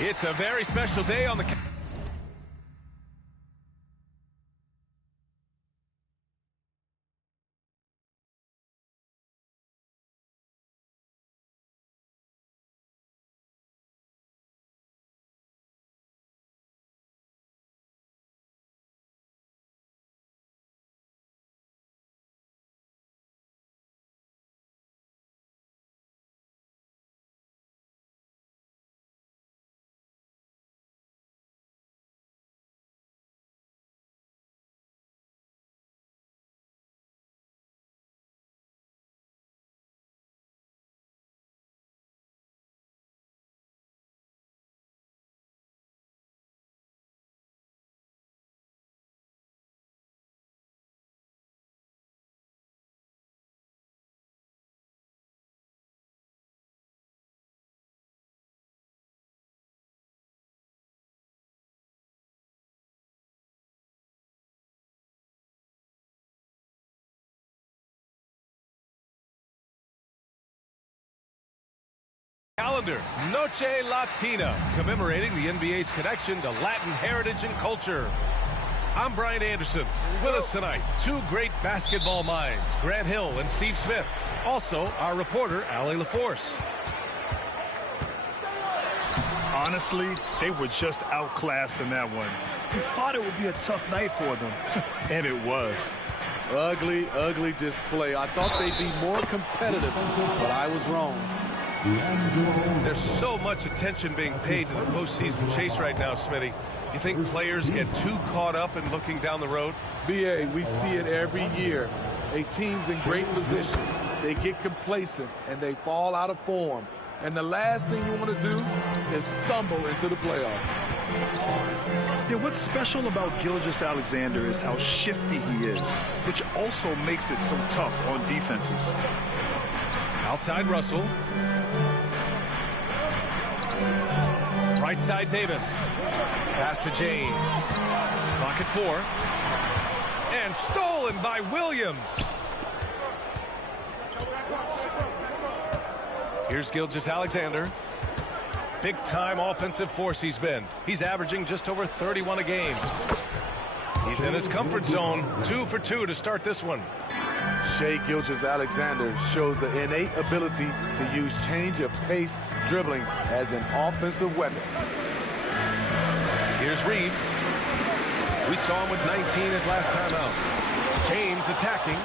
It's a very special day on the calendar, Noche Latina, commemorating the NBA's connection to Latin heritage and culture. I'm Brian Anderson. With us tonight, two great basketball minds, Grant Hill and Steve Smith. Also, our reporter, Allie LaForce. Honestly, they were just outclassed in that one. We thought it would be a tough night for them, and it was. Ugly, ugly display. I thought they'd be more competitive, but I was wrong. There's so much attention being paid to the postseason chase right now, Smitty. You think players get too caught up in looking down the road? BA, we see it every year. A team's in great position. They get complacent, and they fall out of form. And the last thing you want to do is stumble into the playoffs. Yeah, what's special about Gilgeous-Alexander is how shifty he is, which also makes it so tough on defenses. Outside Russell. Right side Davis. Pass to James. Clock at 4. And stolen by Williams. Here's Gilgeous-Alexander. Big-time offensive force he's been. He's averaging just over 31 a game. He's in his comfort zone. 2 for 2 to start this one. Shai Gilgeous-Alexander shows the innate ability to use change of pace dribbling as an offensive weapon. Here's Reeves. We saw him with 19 his last time out. James attacking.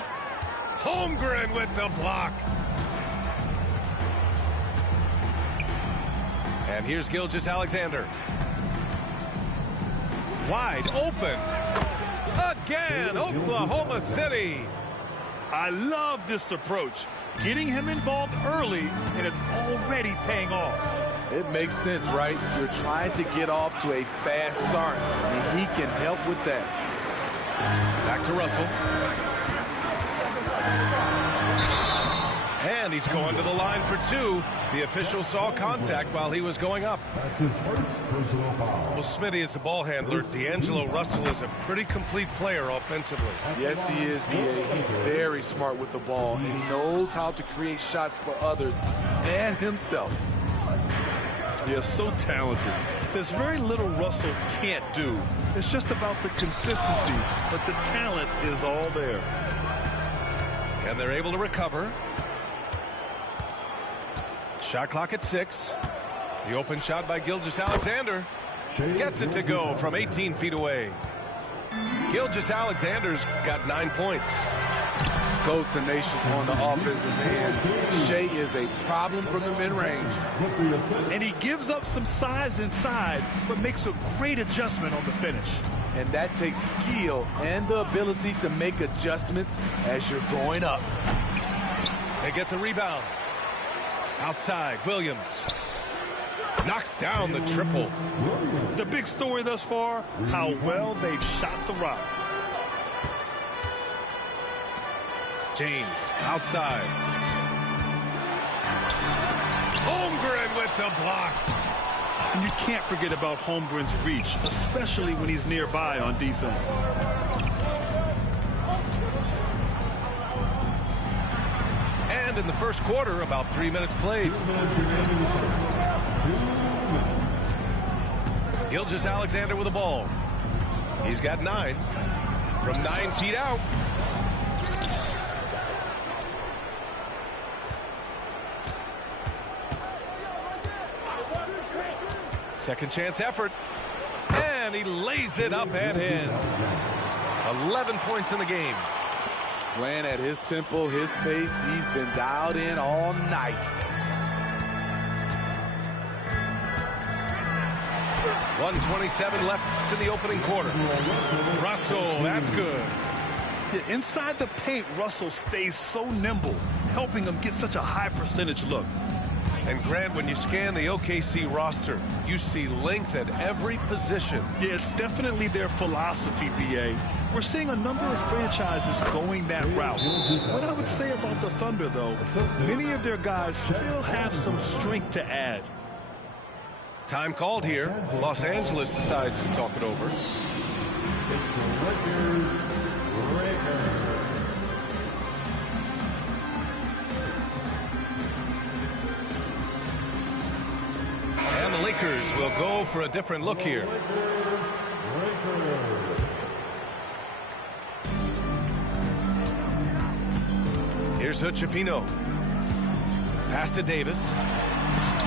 Holmgren with the block. And here's Gilgeous-Alexander. Wide open. Again, Oklahoma City. I love this approach. Getting him involved early, and it's already paying off. It makes sense, right? You're trying to get off to a fast start, and he can help with that. Back to Russell. And he's going to the line for 2. The official saw contact while he was going up. That's his first personal foul. Well, Smitty, as a ball handler, D'Angelo Russell is a pretty complete player offensively. Yes, he is, B.A. He's very smart with the ball, and he knows how to create shots for others and himself. He is so talented. There's very little Russell can't do. It's just about the consistency, but the talent is all there. And they're able to recover. Shot clock at 6. The open shot by Gilgeous-Alexander. Gets it to go from 18 feet away. Gilgeous-Alexander's got 9 points. So tenacious on the offensive end. Shai is a problem from the mid-range. And he gives up some size inside, but makes a great adjustment on the finish. And that takes skill and the ability to make adjustments as you're going up. They get the rebound. Outside, Williams. Knocks down the triple. The big story thus far, how well they've shot the rock. James, outside. Holmgren with the block. And you can't forget about Holmgren's reach, especially when he's nearby on defense. And in the first quarter, about 3 minutes played. Gilgeous-Alexander with the ball. He's got 9 from 9 feet out. Second chance effort. And he lays it up and in. 11 points in the game. Playing at his tempo, his pace. He's been dialed in all night. .127 left in the opening quarter. Russell, that's good. Yeah, inside the paint, Russell stays so nimble, helping him get such a high percentage look. And Grant, when you scan the OKC roster, you see length at every position. Yeah, it's definitely their philosophy, BA. We're seeing a number of franchises going that route. What I would say about the Thunder, though, many of their guys still have some strength to add. Time called here. Los Angeles decides to talk it over. And the Lakers will go for a different look here. Here's Hood-Schifino. Pass to Davis.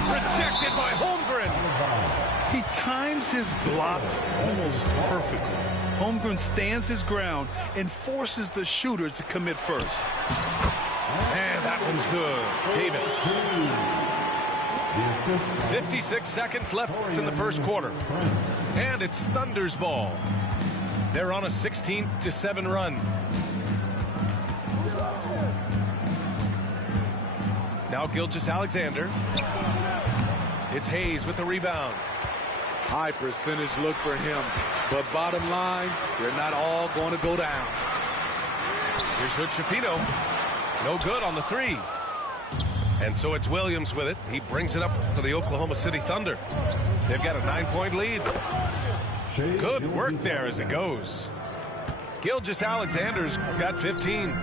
Rejected by Holmgren. He times his blocks almost perfectly. Holmgren stands his ground and forces the shooter to commit first. And that one's good. Davis. 56 seconds left in the first quarter. And it's Thunder's ball. They're on a 16-7 run. Now Gilgeous-Alexander. It's Hayes with the rebound. High percentage look for him. But bottom line, they're not all going to go down. Here's Hood-Schifino. No good on the 3. And so it's Williams with it. He brings it up for the Oklahoma City Thunder. They've got a 9-point lead. Good work there as it goes. Gilgeous-Alexander's got 15.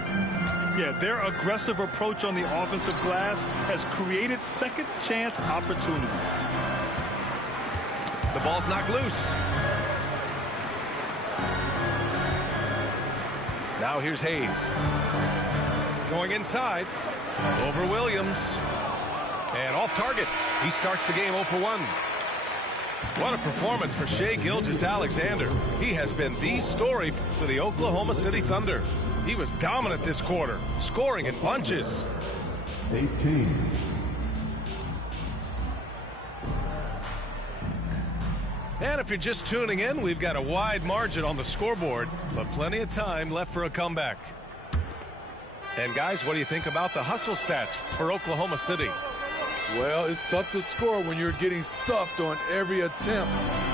Yeah, their aggressive approach on the offensive glass has created second chance opportunities. The ball's knocked loose. Now here's Hayes. Going inside. Over Williams. And off target. He starts the game 0 for 1. What a performance for Shai Gilgeous-Alexander. He has been the story for the Oklahoma City Thunder. He was dominant this quarter, scoring in bunches. 18. And if you're just tuning in, we've got a wide margin on the scoreboard, but plenty of time left for a comeback. And guys, what do you think about the hustle stats for Oklahoma City? Well, it's tough to score when you're getting stuffed on every attempt.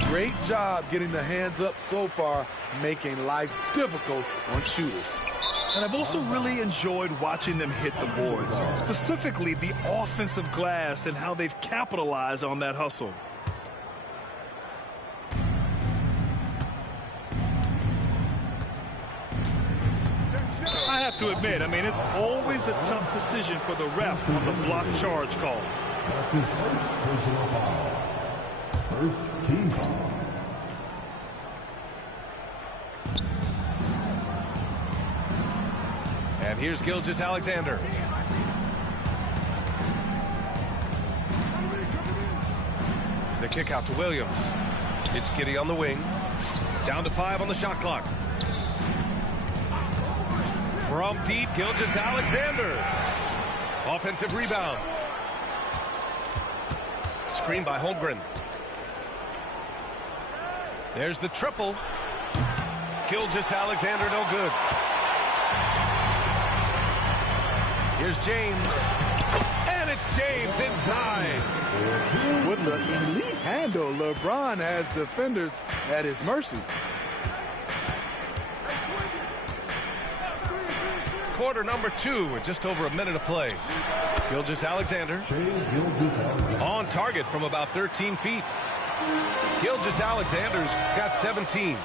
Great job getting the hands up so far, making life difficult on shooters. And I've also really enjoyed watching them hit the boards, specifically the offensive glass and how they've capitalized on that hustle. I have to admit, I mean, it's always a tough decision for the ref on the block charge call. That's his first personal foul. First team foul. And here's Gilgeous-Alexander. The kick out to Williams. It's Giddey on the wing. Down to 5 on the shot clock. From deep, Gilgeous-Alexander. Offensive rebound. Screen by Holmgren. There's the triple. Gilgeous-Alexander, no good. Here's James. And it's James inside. With the elite handle, LeBron has defenders at his mercy. Quarter number 2 with just over a minute of play. Gilgeous-Alexander on target from about 13 feet. Gilgeous-Alexander's got 17.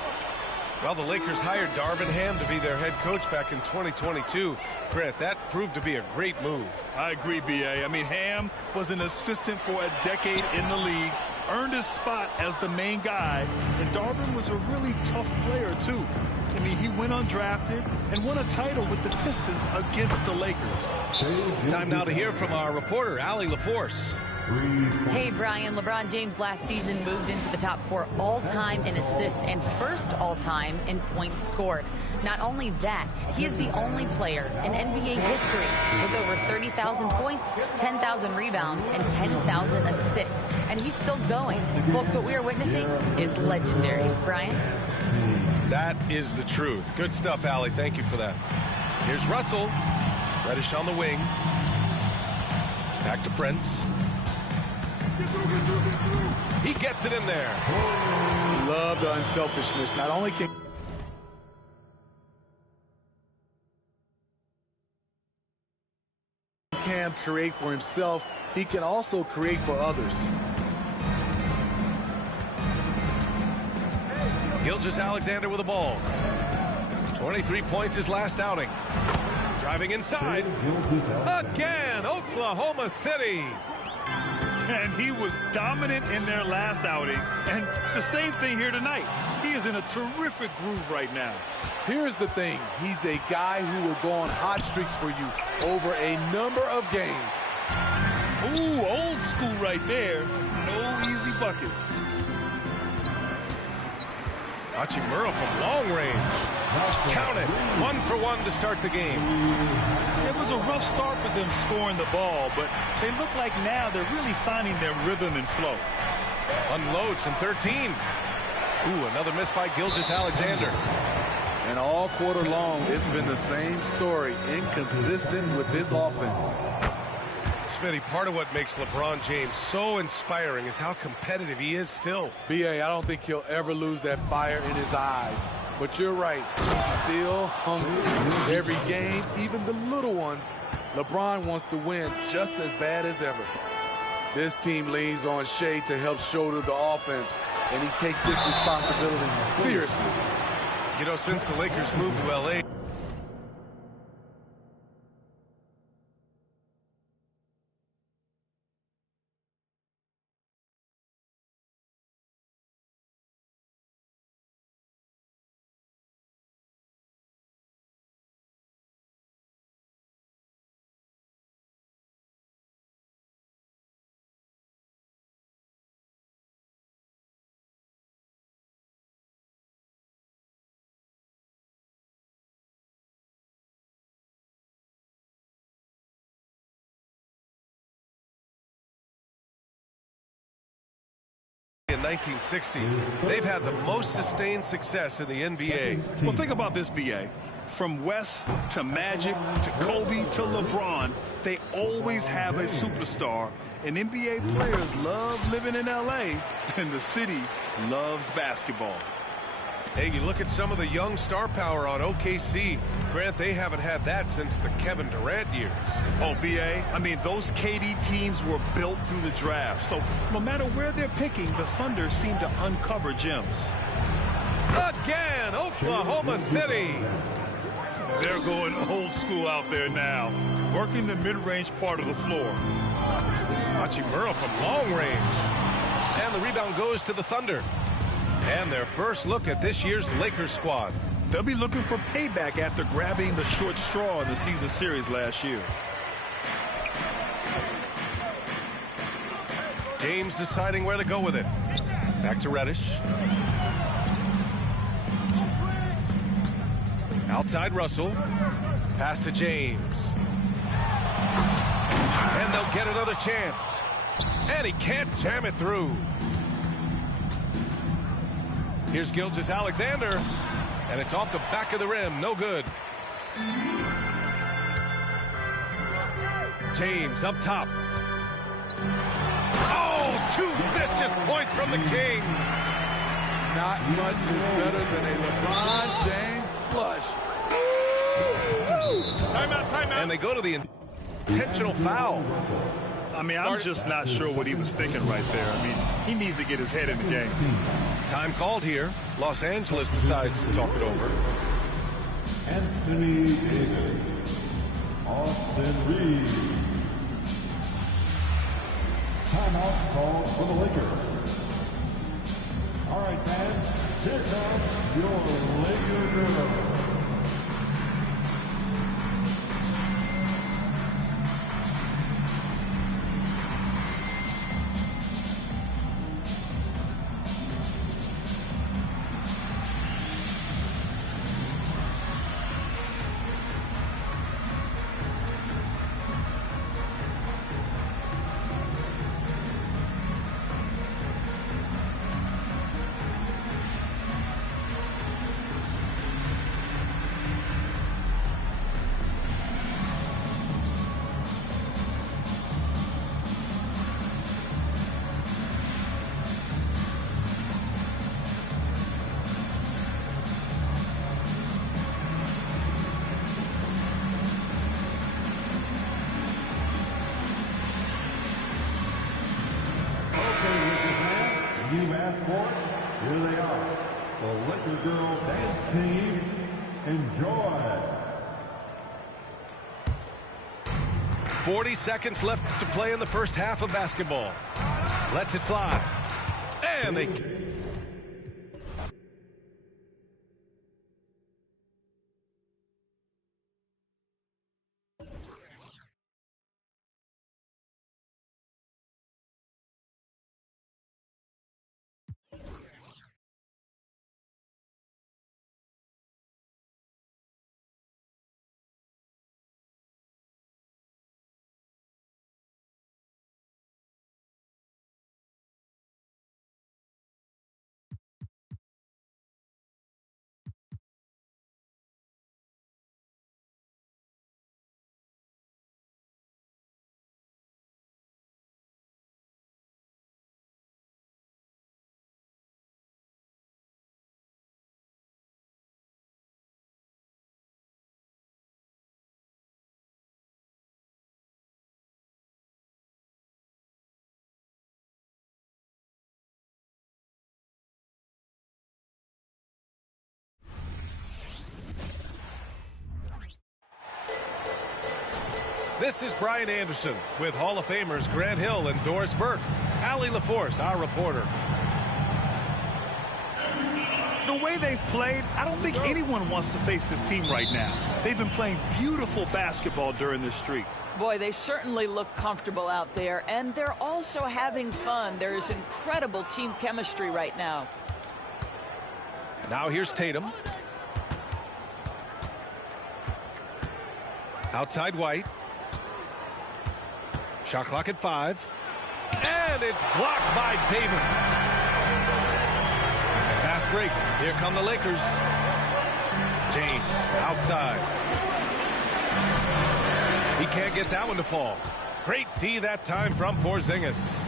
Well, the Lakers hired Darvin Ham to be their head coach back in 2022. Grant, that proved to be a great move. I agree, B.A. I mean, Ham was an assistant for a decade in the league. earned his spot as the main guy, and Darvin was a really tough player, too. I mean, he went undrafted and won a title with the Pistons against the Lakers. Time now to hear from our reporter, Allie LaForce. Hey, Brian. LeBron James last season moved into the top 4 all-time in assists and first all-time in points scored. Not only that, he is the only player in NBA history with over 30,000 points, 10,000 rebounds, and 10,000 assists. And he's still going. Folks, what we are witnessing is legendary. Brian? That is the truth. Good stuff, Allie. Thank you for that. Here's Russell. Reddish on the wing. Back to Prince. He gets it in there. Love the unselfishness. Not only can Cam create for himself, he can also create for others. Gilgeous-Alexander with the ball. 23 points his last outing. Driving inside. Again, Oklahoma City. And he was dominant in their last outing. And the same thing here tonight. He is in a terrific groove right now. Here's the thing. He's a guy who will go on hot streaks for you over a number of games. Ooh, old school right there. No easy buckets. Hachimura from long range. Count it. 1 for 1 to start the game. It was a rough start for them scoring the ball, but they look like now they're really finding their rhythm and flow. Unloads from 13. Ooh, another miss by Gilgeous-Alexander. And all quarter long, it's been the same story. Inconsistent with his offense. Smitty, part of what makes LeBron James so inspiring is how competitive he is still. B.A., I don't think he'll ever lose that fire in his eyes. But you're right, he's still hungry. Every game, even the little ones, LeBron wants to win just as bad as ever. This team leans on Shea to help shoulder the offense, and he takes this responsibility seriously. You know, since the Lakers moved to L.A., in 1960, they've had the most sustained success in the NBA. Well, think about this, B.A. From West to Magic to Kobe to LeBron, they always have a superstar. And NBA players love living in L.A., and the city loves basketball. Hey, you look at some of the young star power on OKC. Grant, they haven't had that since the Kevin Durant years. Oh, B.A., I mean, those KD teams were built through the draft. So no matter where they're picking, the Thunder seem to uncover gems. Again, Oklahoma City. They're going old school out there now, working the mid-range part of the floor. Hachimura from long range. And the rebound goes to the Thunder. And their first look at this year's Lakers squad. They'll be looking for payback after grabbing the short straw in the season series last year. James deciding where to go with it. Back to Reddish. Outside Russell. Pass to James. And they'll get another chance. And he can't jam it through. Here's Gilgeous-Alexander, and it's off the back of the rim. No good. James up top. Oh, 2 vicious points from the King. Not much is better than a LeBron James flush. Timeout, timeout. And they go to the intentional foul. I mean, I'm just not sure what he was thinking right there. I mean, he needs to get his head in the game. Time called here. Los Angeles decides to talk it over. Anthony Davis, Austin Reeves. Timeout called for the Lakers. Pick up your Laker girl. You asked for it, here they are. The Laker Girl Dance Team, enjoy. 40 seconds left to play in the first half of basketball. Lets it fly. And they... This is Brian Anderson with Hall of Famers Grant Hill and Doris Burke. Allie LaForce, our reporter. The way they've played, I don't think anyone wants to face this team right now. They've been playing beautiful basketball during this streak. Boy, they certainly look comfortable out there, and they're also having fun. There is incredible team chemistry right now. Now here's Tatum. Outside White. Shot clock at 5. And it's blocked by Davis. Fast break. Here come the Lakers. James outside. He can't get that one to fall. Great D that time from Porzingis.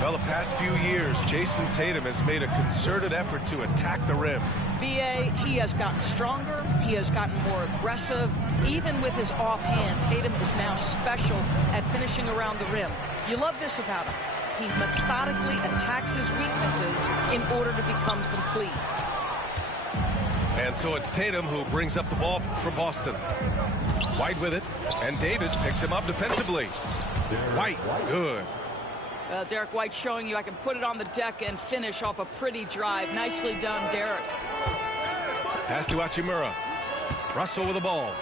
Well, the past few years, Jason Tatum has made a concerted effort to attack the rim. BA, he has gotten stronger. He has gotten more aggressive. Even with his offhand, Tatum is now special at finishing around the rim. You love this about him. He methodically attacks his weaknesses in order to become complete. And so it's Tatum who brings up the ball for Boston. White with it, and Davis picks him up defensively. White, good. Derek White showing you I can put it on the deck and finish off a pretty drive. Nicely done, Derek. Pass to Hachimura. Russell with the ball.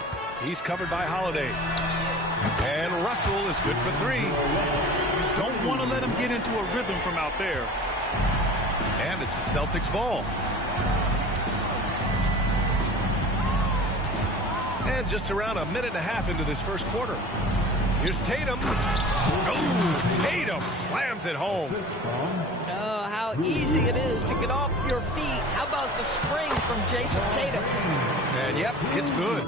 He's covered by Holiday. And Russell is good for 3. Don't want to let him get into a rhythm from out there. And it's the Celtics ball. And just around a minute and a half into this first quarter. Here's Tatum. Oh, Tatum slams it home. Oh, how easy it is to get off your feet. How about the spring from Jason Tatum? And yep, it's good.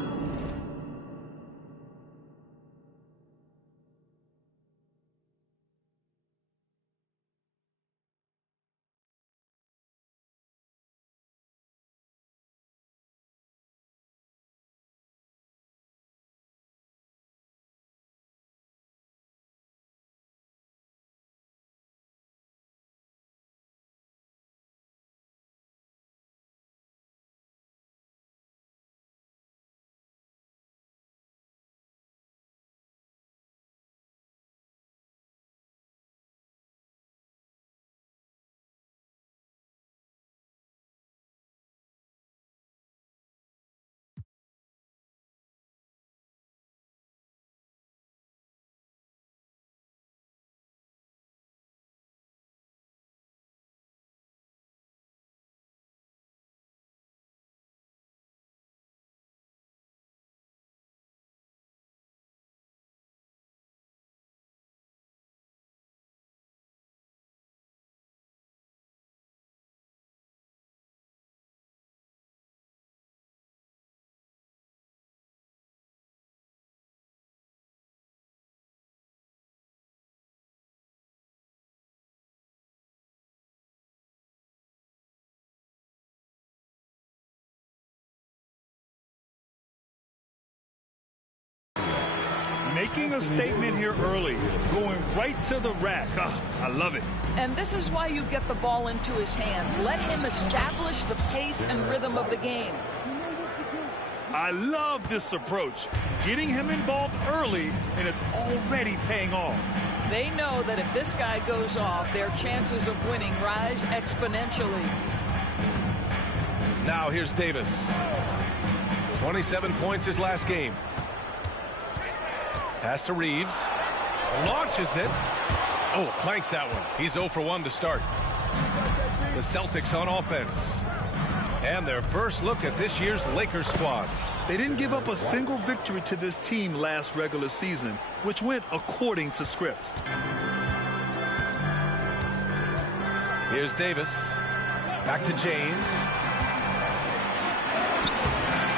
making a statement here early, going right to the rack. I love it. And this is why you get the ball into his hands. Let him establish the pace and rhythm of the game. I love this approach, getting him involved early, and it's already paying off. They know that if this guy goes off, their chances of winning rise exponentially. Now here's Davis. 27 points his last game. Pass to Reeves. Launches it. Oh, clanks that one. He's 0 for 1 to start. The Celtics on offense. And their first look at this year's Lakers squad. They didn't give up a single victory to this team last regular season, which went according to script. Here's Davis. Back to James.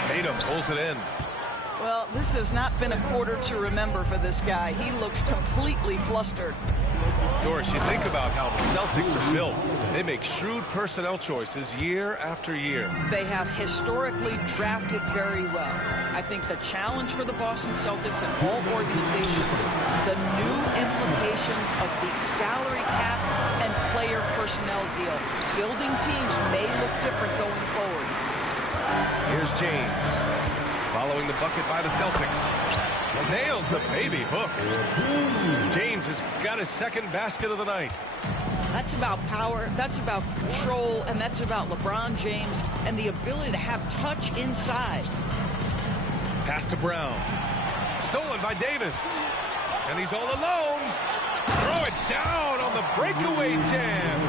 Tatum pulls it in. Well, this has not been a quarter to remember for this guy. He looks completely flustered. Of course, you think about how the Celtics are built. They make shrewd personnel choices year after year. They have historically drafted very well. I think the challenge for the Boston Celtics and all organizations, the new implications of the salary cap and player personnel deal. Building teams may look different going forward. Here's James. Following the bucket by the Celtics. Nails the baby hook. James has got his second basket of the night. That's about power, that's about control, and that's about LeBron James and the ability to have touch inside. Pass to Brown. Stolen by Davis. And he's all alone. Throw it down on the breakaway jam.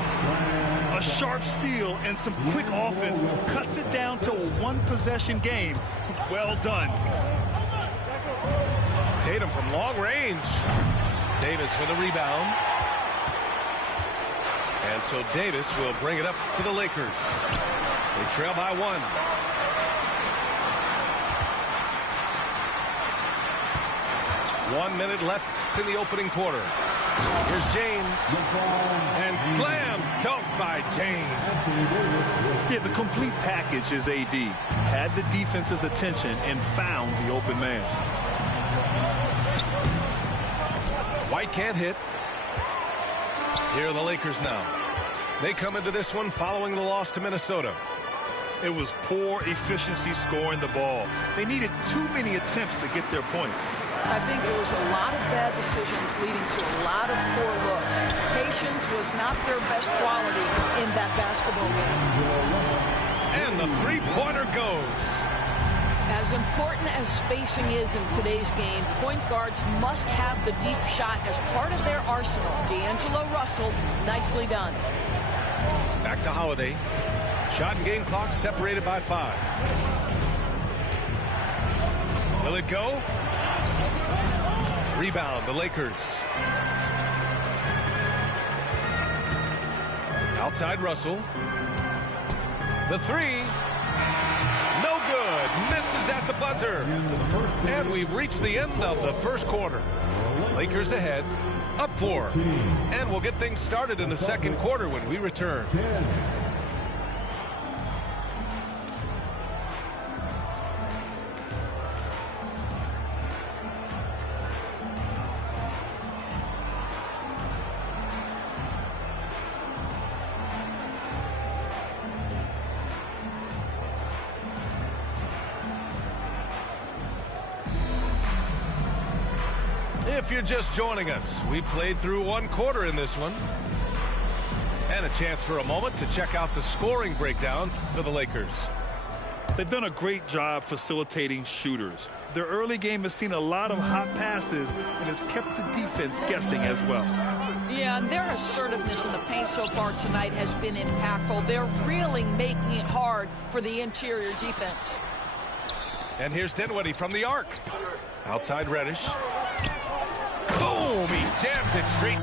A sharp steal and some quick offense cuts it down to a one-possession game. Well done. Tatum from long range. Davis with a rebound. And so Davis will bring it up to the Lakers. They trail by 1. One minute left in the opening quarter. Here's James. And slam dunk by James. Yeah, the complete package is AD. Had the defense's attention and found the open man. White can't hit. Here are the Lakers now. They come into this one following the loss to Minnesota. It was poor efficiency scoring the ball. They needed too many attempts to get their points. I think it was a lot of bad decisions leading to a lot of poor looks. Patience was not their best quality in that basketball game. And the three-pointer goes. As important as spacing is in today's game, point guards must have the deep shot as part of their arsenal. D'Angelo Russell, nicely done. Back to Holiday. Shot and game clock separated by 5. Will it go? Rebound, the Lakers. Outside Russell. The 3. No good. Misses at the buzzer. And we've reached the end of the first quarter. Lakers ahead, up 4. And we'll get things started in the second quarter when we return. If you're just joining us, we played through one quarter in this one. And a chance for a moment to check out the scoring breakdown for the Lakers. They've done a great job facilitating shooters. Their early game has seen a lot of hot passes and has kept the defense guessing as well. Yeah, and their assertiveness in the paint so far tonight has been impactful. They're really making it hard for the interior defense. And here's Dinwiddie from the arc. Outside Reddish. Boom! He jams it straight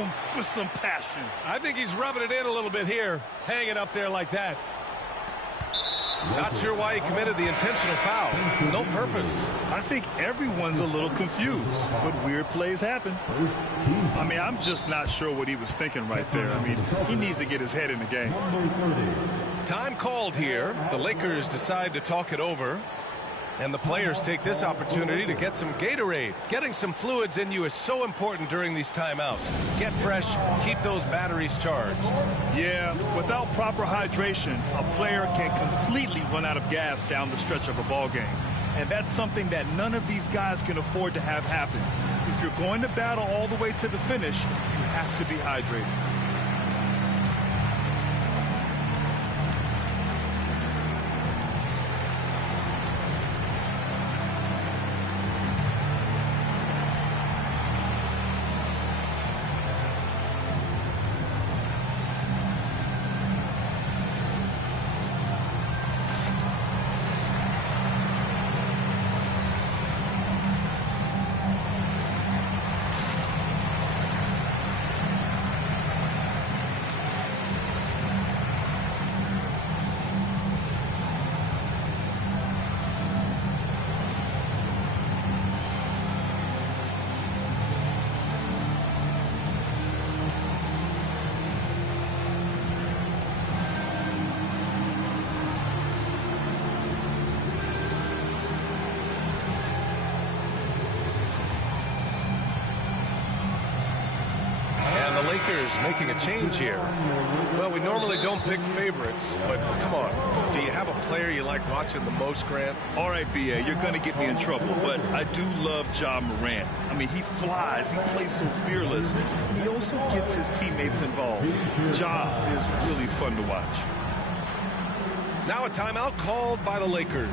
home with some passion. I think he's rubbing it in a little bit here, hanging up there like that. Not sure why he committed the intentional foul. No purpose. I think everyone's a little confused, but weird plays happen. I mean, I'm just not sure what he was thinking right there. I mean, he needs to get his head in the game. Time called here. The Lakers decide to talk it over. And the players take this opportunity to get some Gatorade. Getting some fluids in you is so important during these timeouts. Get fresh, keep those batteries charged. Yeah, without proper hydration, a player can completely run out of gas down the stretch of a ball game. And that's something that none of these guys can afford to have happen. If you're going to battle all the way to the finish, you have to be hydrated. Lakers making a change here. Well, we normally don't pick favorites, but come on. Do you have a player you like watching the most, Grant? All right, B.A., you're going to get me in trouble, but I do love Ja Morant. I mean, he flies. He plays so fearless. He also gets his teammates involved. Ja is really fun to watch. Now a timeout called by the Lakers.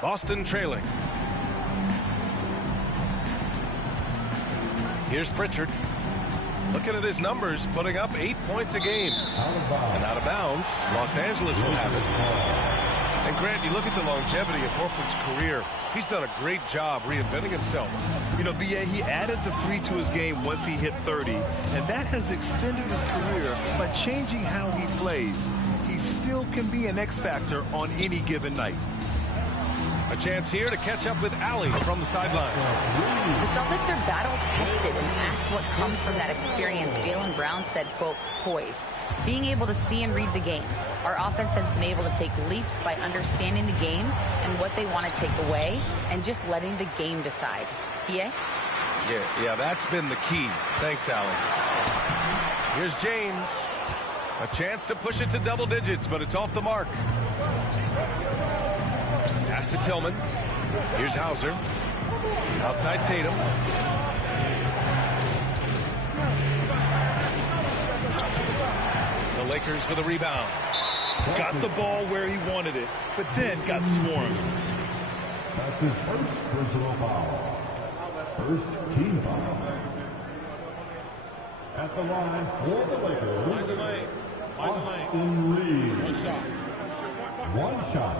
Boston trailing. Here's Pritchard. Looking at his numbers, putting up 8 points a game. And out of bounds, Los Angeles will have it. And Grant, you look at the longevity of Horford's career. He's done a great job reinventing himself. You know, B.A., he added the 3 to his game once he hit 30, and that has extended his career by changing how he plays. He still can be an X factor on any given night. A chance here to catch up with Allie from the sideline. The Celtics are battle-tested, and asked what comes from that experience, Jaylen Brown said, quote, poise. Being able to see and read the game. Our offense has been able to take leaps by understanding the game and what they want to take away and just letting the game decide. Yeah, that's been the key. Thanks, Allie. Here's James. A chance to push it to double digits, but it's off the mark. Pass to Tillman. Here's Hauser. Outside Tatum. The Lakers for the rebound. Got the ball where he wanted it, but then got swarmed. That's his first personal foul. First team foul. At the line for the Lakers, Austin Reeves. One shot. One shot.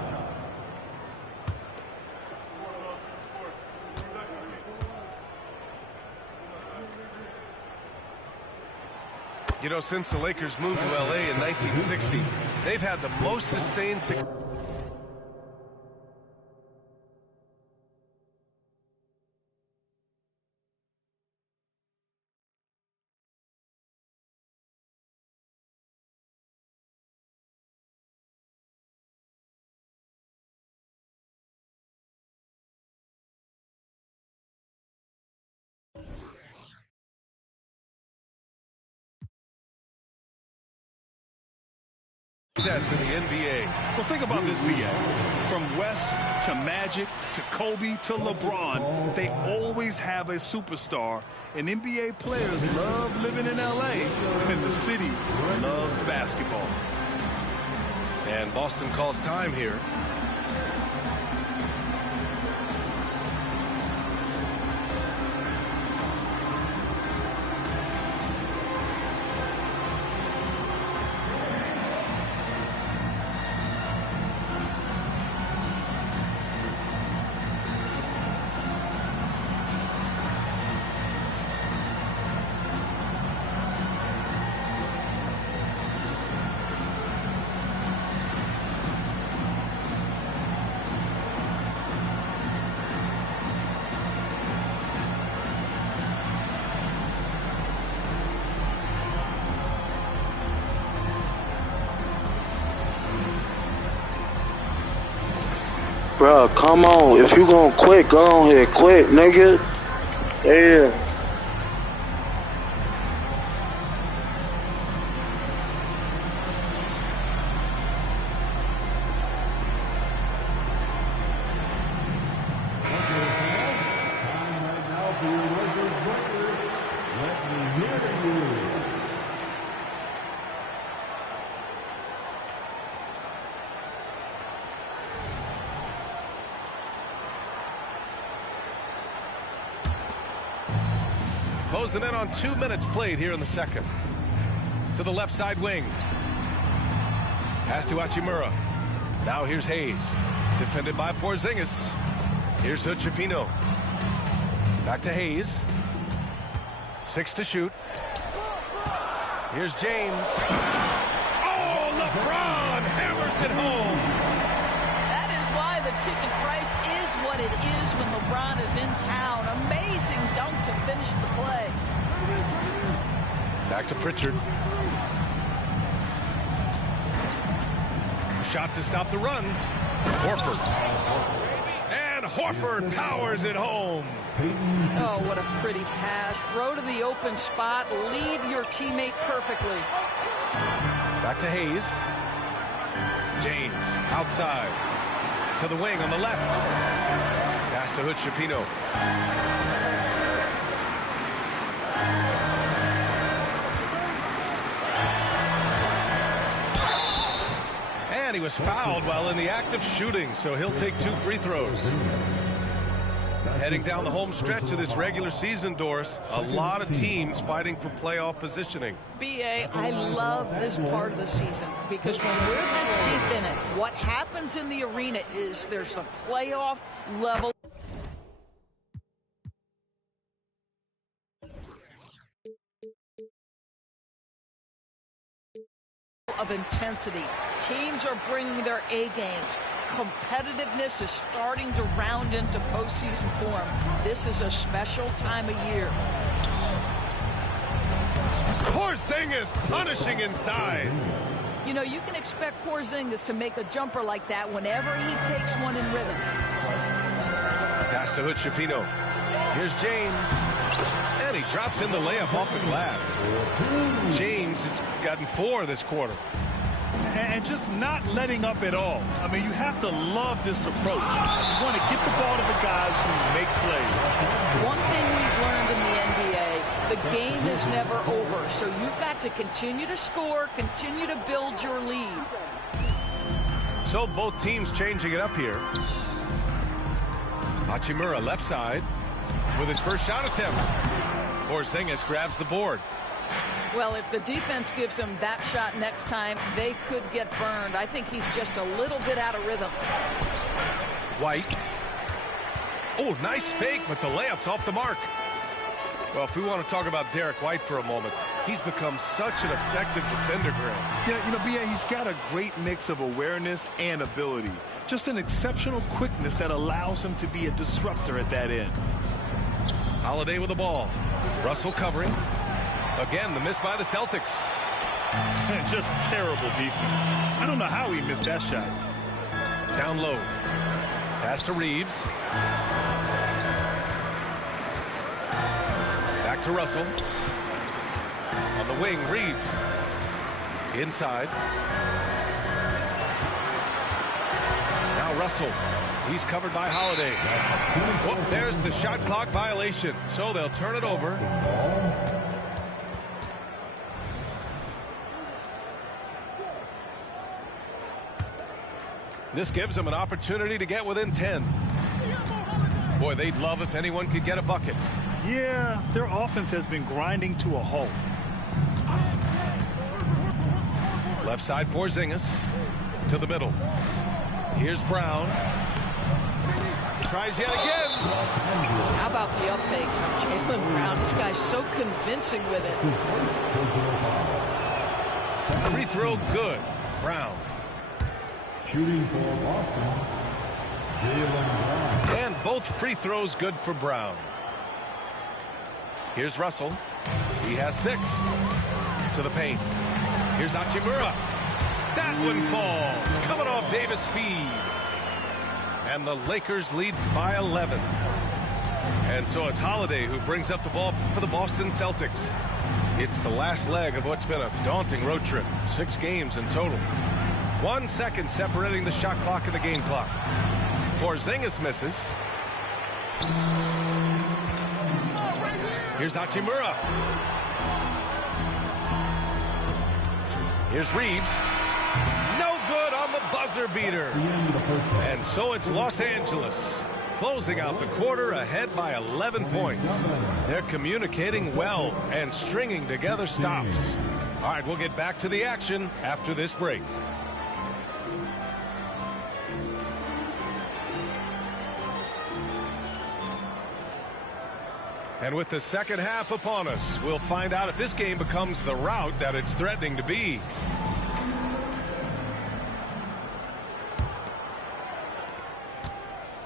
You know, since the Lakers moved to L.A. in 1960, they've had the most sustained success. success in the NBA. Well, think about this, BA. From West to Magic to Kobe to LeBron, they always have a superstar. And NBA players love living in LA, and the city loves basketball. And Boston calls time here. Bruh, come on. If you gonna quit, go on here. Quit, nigga. Yeah. Closing in on 2 minutes played here in the second. To the left side wing. Pass to Hachimura. Now here's Hayes. Defended by Porzingis. Here's Hood-Schifino. Back to Hayes. 6 to shoot. Here's James. Oh, LeBron hammers it home. That is why the ticket price is what it is when LeBron is in town. Amazing dunk to finish the play. Back to Pritchard. Shot to stop the run. Horford. And Horford powers it home. Oh, what a pretty pass. Throw to the open spot. Lead your teammate perfectly. Back to Hayes. James outside. To the wing on the left. Pass to Hood-Schifino. And he was fouled while in the act of shooting, so he'll take 2 free throws. Heading down the home stretch of this regular season, Doris, a lot of teams fighting for playoff positioning. BA, I love this part of the season because when we're this deep in it, what happens in the arena is there's a playoff level of intensity. Teams are bringing their A games. Competitiveness is starting to round into postseason form. This is a special time of year. Porzingis punishing inside. You know, you can expect Porzingis to make a jumper like that whenever he takes one in rhythm. Pass to Hood-Schifino. Here's James. And he drops in the layup off the glass. James has gotten 4 this quarter. And just not letting up at all. I mean, you have to love this approach. You want to get the ball to the guys who make plays. One thing we've learned in the NBA, the game is never over. So you've got to continue to score, continue to build your lead. So both teams changing it up here. Hachimura left side with his first shot attempt. Porzingis grabs the board. Well, if the defense gives him that shot next time, they could get burned. I think he's just a little bit out of rhythm. White. Oh, nice fake, but the layup's off the mark. Well, if we want to talk about Derek White for a moment, he's become such an effective defender, Graham. Yeah, you know, B.A., he's got a great mix of awareness and ability. Just an exceptional quickness that allows him to be a disruptor at that end. Holiday with the ball. Russell covering. Again, the miss by the Celtics. Just terrible defense. I don't know how he missed that shot. Down low. Pass to Reeves. Back to Russell. On the wing, Reeves. Inside. Russell. He's covered by Holiday. Oh, there's the shot clock violation. So they'll turn it over. This gives them an opportunity to get within 10. Boy, they'd love if anyone could get a bucket. Yeah, their offense has been grinding to a halt. Left side Porzingis to the middle. Here's Brown. Tries yet again. How about the up fake from Jaylen Brown? This guy's so convincing with it. Free throw good. Brown. Shooting for Boston, Jaylen Brown. And both free throws good for Brown. Here's Russell. He has 6. To the paint. Here's Hachimura. That one falls. Coming off Davis' feed. And the Lakers lead by 11. And so it's Holiday who brings up the ball for the Boston Celtics. It's the last leg of what's been a daunting road trip. 6 games in total. 1 second separating the shot clock and the game clock. Porzingis misses. Here's Hachimura. Here's Reeves. No good on the buzzer beater. And so it's Los Angeles closing out the quarter ahead by 11 points. They're communicating well and stringing together stops. All right, we'll get back to the action after this break. And with the second half upon us, we'll find out if this game becomes the rout that it's threatening to be.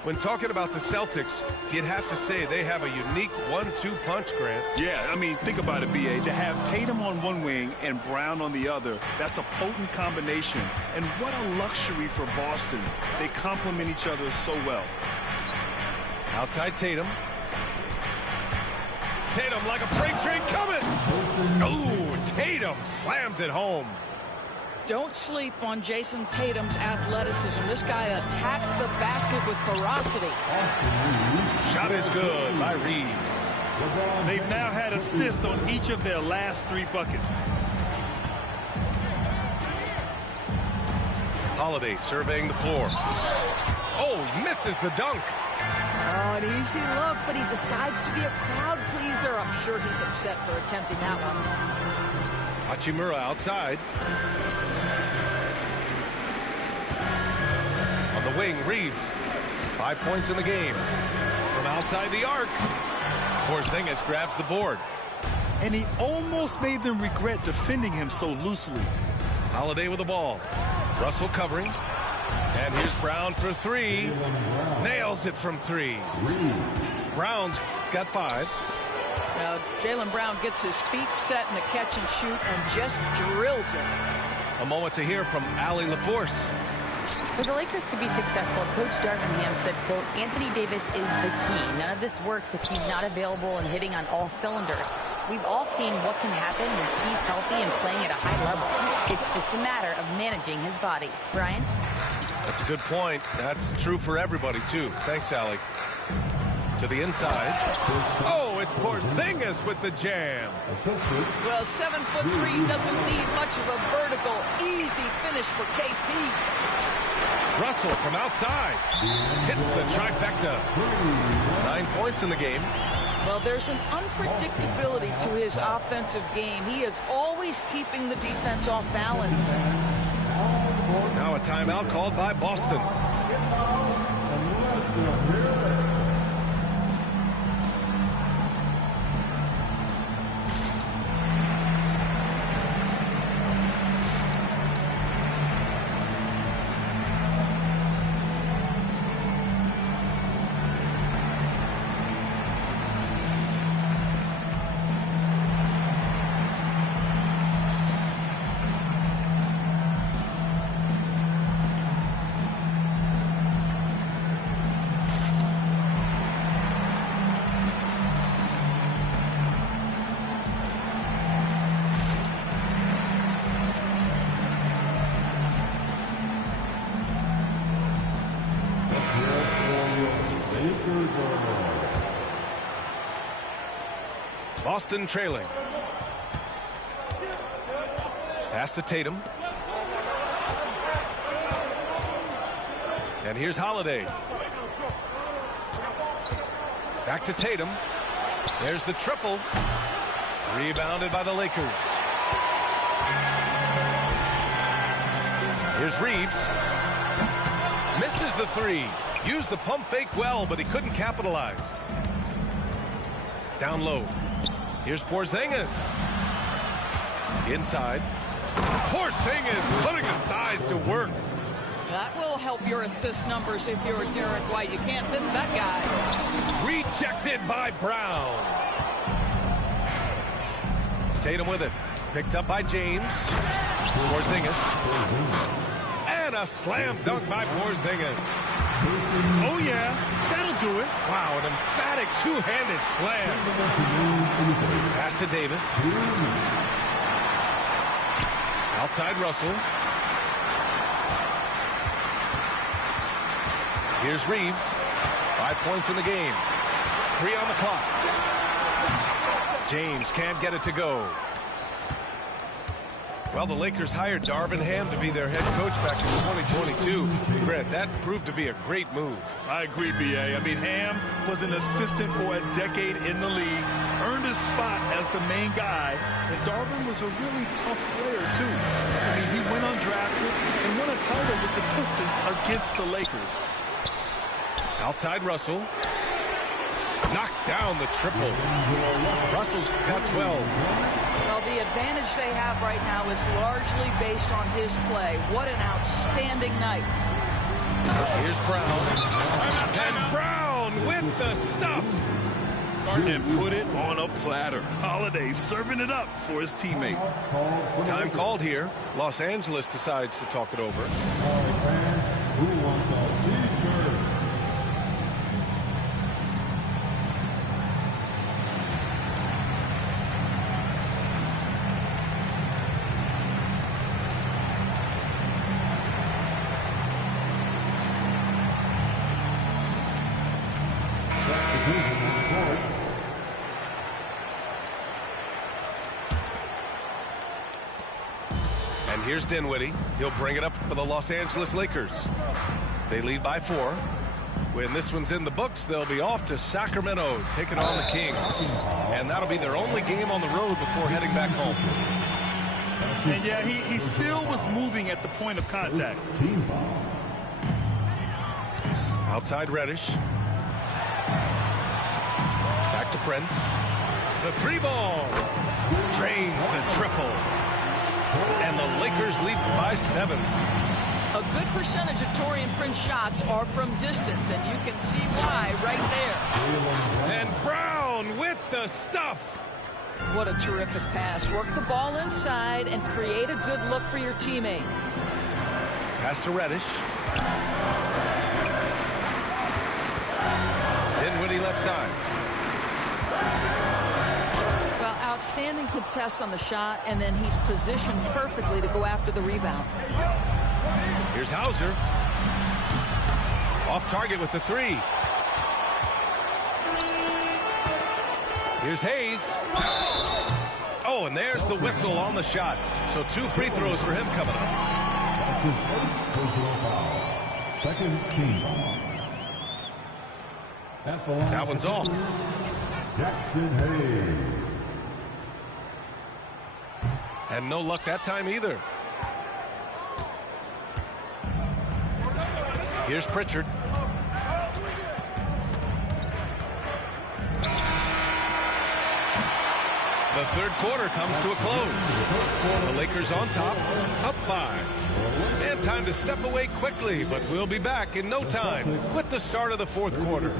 When talking about the Celtics, you'd have to say they have a unique 1-2 punch, Grant. Yeah, I mean, think about it, B.A. To have Tatum on one wing and Brown on the other, that's a potent combination. And what a luxury for Boston. They complement each other so well. Outside Tatum. Tatum like a freight train coming. Oh, Tatum slams it home. Don't sleep on Jason Tatum's athleticism. This guy attacks the basket with ferocity. Shot is good by Reeves. They've now had assists on each of their last 3 buckets. Holiday surveying the floor. Oh, misses the dunk. Oh, an easy look, but he decides to be a crowd pleaser. I'm sure he's upset for attempting that one. Hachimura outside. On the wing, Reeves. 5 points in the game. From outside the arc, Porzingis grabs the board. And he almost made them regret defending him so loosely. Holiday with the ball. Russell covering. And here's Brown for 3. Nails it from 3. Brown's got 5. Now, Jaylen Brown gets his feet set in the catch and shoot and just drills it. A moment to hear from Allie LaForce. For the Lakers to be successful, Coach Darvingham said, quote, Anthony Davis is the key. None of this works if he's not available and hitting on all cylinders. We've all seen what can happen when he's healthy and playing at a high level. It's just a matter of managing his body. Brian? That's a good point. That's true for everybody, too. Thanks, Allie. To the inside. Oh, it's Porzingis with the jam. Well, 7'3" doesn't need much of a vertical, easy finish for KP. Russell from outside. Hits the trifecta. 9 points in the game. Well, there's an unpredictability to his offensive game. He is always keeping the defense off balance. Now a timeout called by Boston. Boston trailing. Pass to Tatum. And here's Holiday. Back to Tatum. There's the triple. Rebounded by the Lakers. Here's Reeves. Misses the three. Used the pump fake well, but he couldn't capitalize. Down low. Here's Porzingis. Inside. Porzingis putting the size to work. That will help your assist numbers if you're Derek White. You can't miss that guy. Rejected by Brown. Tatum with it. Picked up by James. Porzingis. And a slam dunk by Porzingis. Oh, yeah. That'll do it. Wow, an emphatic two-handed slam. Pass to Davis. Outside Russell. Here's Reeves. 5 points in the game. 3 on the clock. James can't get it to go. Well, the Lakers hired Darvin Ham to be their head coach back in 2022. Grant, that proved to be a great move. I agree, B.A. I mean, Ham was an assistant for a decade in the league, earned his spot as the main guy, and Darvin was a really tough player, too. I mean, he went undrafted and won a title with the Pistons against the Lakers. Outside Russell. Knocks down the triple. Russell's got 12. Well, the advantage they have right now is largely based on his play. What an outstanding night. Here's Brown. And Brown with the stuff. And put it on a platter. Holiday serving it up for his teammate. Time called here. Los Angeles decides to talk it over. Who wants a t-shirt? And here's Dinwiddie. He'll bring it up for the Los Angeles Lakers. They lead by 4. When this one's in the books, they'll be off to Sacramento, taking on the Kings. And that'll be their only game on the road before heading back home. And yeah, he still was moving at the point of contact. Outside Reddish. Back to Prince. The 3-ball. Drains the triple. And the Lakers lead by 7. A good percentage of Taurean Prince shots are from distance, and you can see why right there. And Brown with the stuff. What a terrific pass. Work the ball inside and create a good look for your teammate. Pass to Reddish. Dinwiddie left side. Well, outstanding contest on the shot, and then he's positioned perfectly to go after the rebound. Here's Hauser. Off target with the 3. Here's Hayes. Oh, and there's the whistle on the shot. So 2 free throws for him coming up. That's his first personal foul. Second team foul. That one's off. Jackson Hayes. And no luck that time either. Here's Pritchard. The third quarter comes to a close. The Lakers on top, up 5. And time to step away quickly, but we'll be back in no time with the start of the fourth quarter.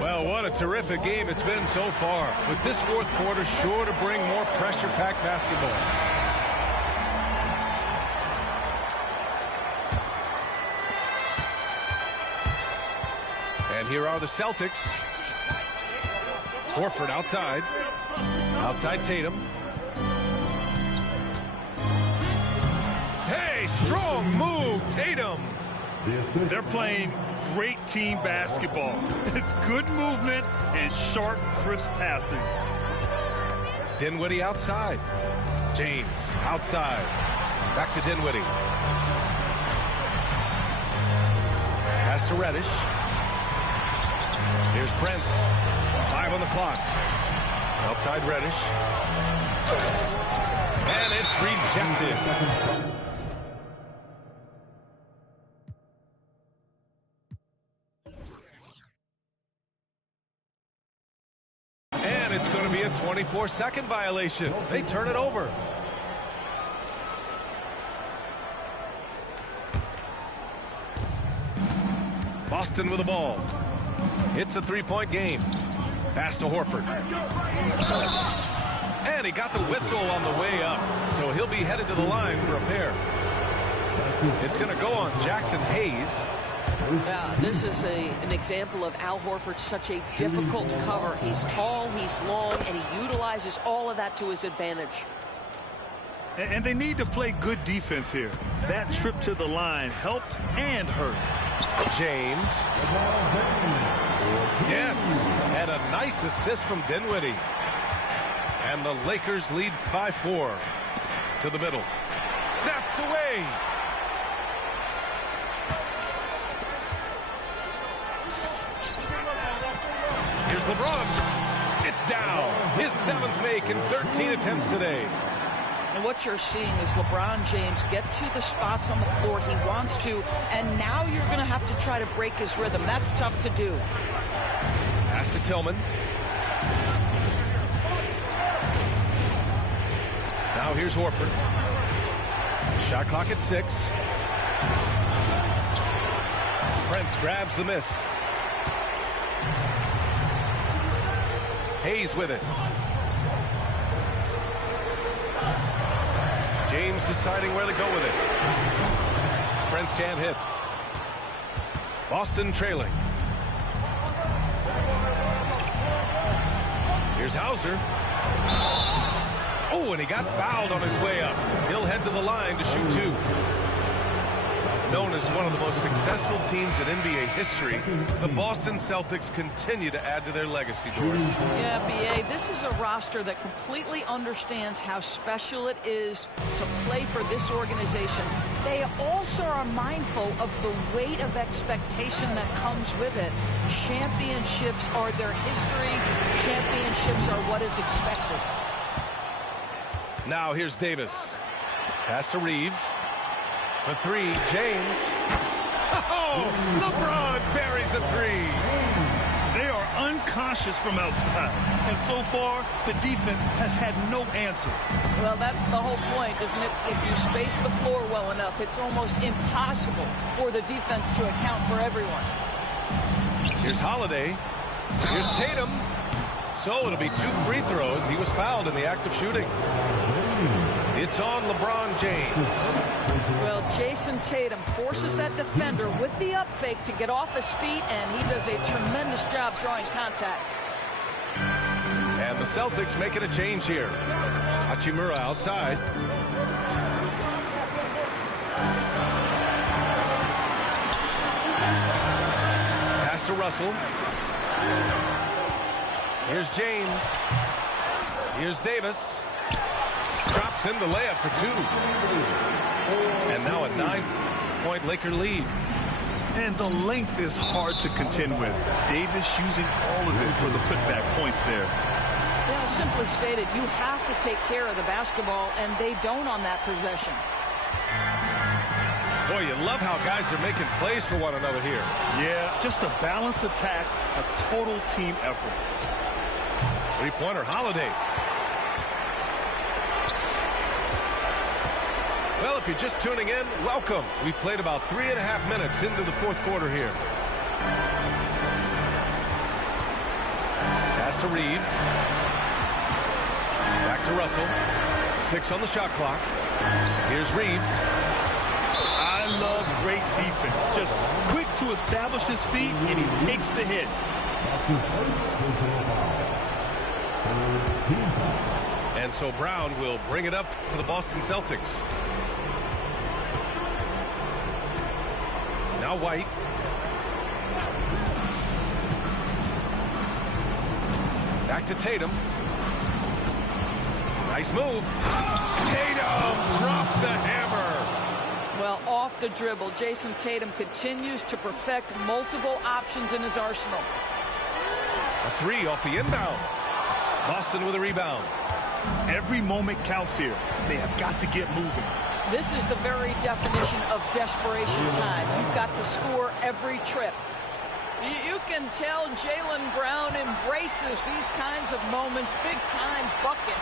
Well, what a terrific game it's been so far. With this fourth quarter sure to bring more pressure-packed basketball. And here are the Celtics. Horford outside. Outside Tatum. Hey, strong move, Tatum. They're playing great team basketball. It's good movement and sharp, crisp passing. Dinwiddie outside. James outside. Back to Dinwiddie. Pass to Reddish. Here's Brent. 5 on the clock. Outside Reddish. And it's rejected. And it's going to be a 24-second violation. They turn it over. Boston with the ball. It's a three-point game. Pass to Horford. And he got the whistle on the way up. So he'll be headed to the line for a pair. It's going to go on Jackson Hayes. Yeah, this is an example of Al Horford, such a difficult cover. He's tall, he's long, and he utilizes all of that to his advantage. And they need to play good defense here. That trip to the line helped and hurt. James. Yes, and a nice assist from Dinwiddie. And the Lakers lead by 4. To the middle. Snatched away. Here's LeBron. It's down. His 7th make in 13 attempts today. And what you're seeing is LeBron James get to the spots on the floor he wants to, and now you're going to have to try to break his rhythm. That's tough to do. Pass to Tillman. Now here's Horford. Shot clock at 6. Prince grabs the miss. Hayes with it. James deciding where to go with it. Prince can't hit. Boston trailing. Here's Hauser. Oh, and he got fouled on his way up. He'll head to the line to shoot 2. Known as one of the most successful teams in NBA history, the Boston Celtics continue to add to their legacy, Doris. Yeah, B.A., this is a roster that completely understands how special it is to play for this organization. They also are mindful of the weight of expectation that comes with it. Championships are their history. Championships are what is expected. Now here's Davis. Pass to Reeves. For 3, James. Oh, LeBron buries a 3. They are unconscious from outside. And so far, the defense has had no answer. Well, that's the whole point, isn't it? If you space the floor well enough, it's almost impossible for the defense to account for everyone. Here's Holiday. Here's Tatum. So it'll be 2 free throws. He was fouled in the act of shooting. It's on LeBron James. Well, Jason Tatum forces that defender with the up fake to get off his feet, and he does a tremendous job drawing contact. And the Celtics making a change here. Hachimura outside. Pass to Russell. Here's James. Here's Davis. Drops in the layup for 2. And now a 9-point Laker lead. And the length is hard to contend with. Davis using all of it for the putback points there. Well, simply stated, you have to take care of the basketball, and they don't on that possession. Boy, you love how guys are making plays for one another here. Yeah, just a balanced attack, a total team effort. 3-pointer Holiday. Well, if you're just tuning in, welcome. We've played about 3.5 minutes into the 4th quarter here. Pass to Reeves. Back to Russell. 6 on the shot clock. Here's Reeves. love great defense. Just quick to establish his feet, and he takes the hit. That's his first personal foul. Team foul. And so Brown will bring it up for the Boston Celtics. Now White. Back to Tatum. Nice move. Tatum drops the hammer. Well, off the dribble, Jason Tatum continues to perfect multiple options in his arsenal. A three off the inbound. Boston with a rebound. Every moment counts here. They have got to get moving. This is the very definition of desperation time. You've got to score every trip. You can tell Jaylen Brown embraces these kinds of moments. Big-time bucket.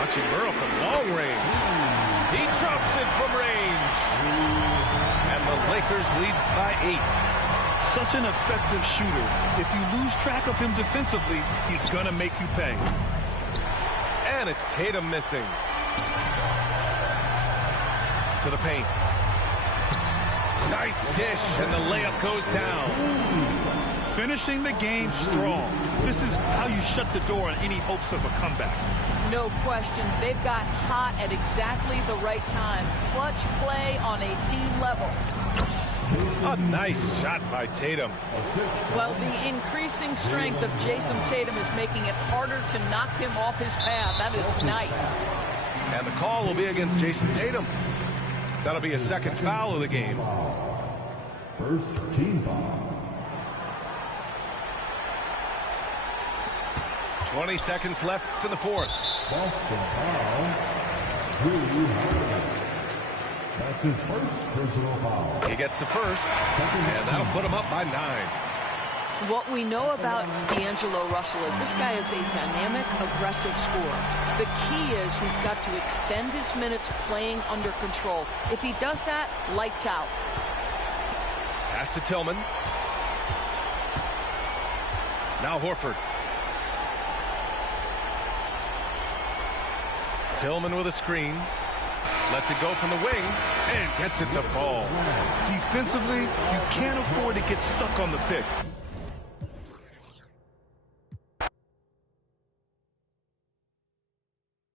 Watching Burrow from long range. He drops it from range. And the Lakers lead by 8. Such an effective shooter. If you lose track of him defensively, he's going to make you pay. And it's Tatum missing. To the paint. Nice dish, and the layup goes down. Finishing the game strong. This is how you shut the door on any hopes of a comeback. No question. They've got hot at exactly the right time. Clutch play on a team level. A nice shot by Tatum. Well, the increasing strength of Jason Tatum is making it harder to knock him off his path. That is nice. And the call will be against Jason Tatum. That'll be a second foul of the game. First team foul. 20 seconds left in the fourth. Boston foul. Drew Holiday. That's his first personal foul. He gets the first, and that'll put him up by 9. What we know about D'Angelo Russell is this guy is a dynamic, aggressive scorer. The key is he's got to extend his minutes playing under control. If he does that, lights out. Pass to Tillman. Now Horford. Tillman with a screen. Lets it go from the wing and gets it to fall. Defensively, you can't afford to get stuck on the pick.